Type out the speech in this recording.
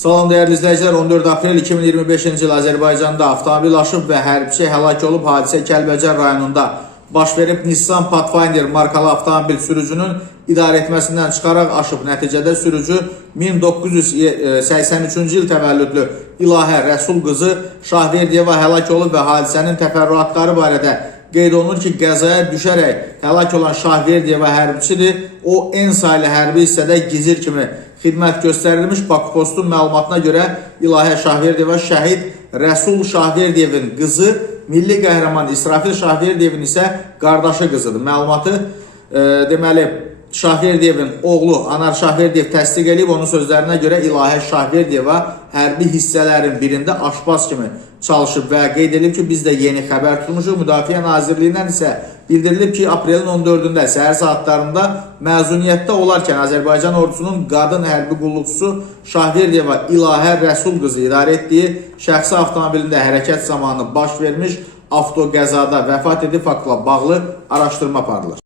Salam değerli izləyicilər, 14 aprel 2025-ci il Azərbaycanda avtomobil aşıb və hərbiçi həlak olub. Hadisə Kəlbəcər rayonunda baş verib. Nissan Pathfinder markalı avtomobil sürücünün idarə etməsindən çıxaraq aşıb. Nəticədə sürücü 1983-cü il təvəllüdlü İlahə Rəsul qızı Şahverdiyeva həlak olub və hadisənin təfərrüatları barədə qeyd olunur ki, qəzaya düşərək həlak olan Şahverdiyeva hərbiçidir. O, en saylı hərbi hissədə gizir kimi xidmət göstərilmiş. Bakı Postun məlumatına görə İlahə Şahverdiyeva şəhid Rəsul Şahverdiyevin qızı, milli qəhrəman İsrafil Şahverdiyevin isə qardaşı qızıdır. Məlumatı deməli Şahverdiyevin oğlu Anar Şahverdiyev təsdiq edib. Onun sözlərinə görə İlahə Şahverdiyeva hərbi hissələrin birində aşpaz kimi çalışıb və qeyd edilib ki, biz də yeni xəbər tutmuşuq. Müdafiə Nazirliyindən isə bildirilib ki, aprelin 14-də səhər saatlarında məzuniyyətdə olarkən Azərbaycan ordusunun qadın hərbi qulluqçusu Şahverdiyeva İlahə Rəsul qızı idarə etdiyi şəxsi avtomobilində hərəkət zamanı baş vermiş avtoqəzada vəfat edib. Faktla bağlı araşdırma aparılır.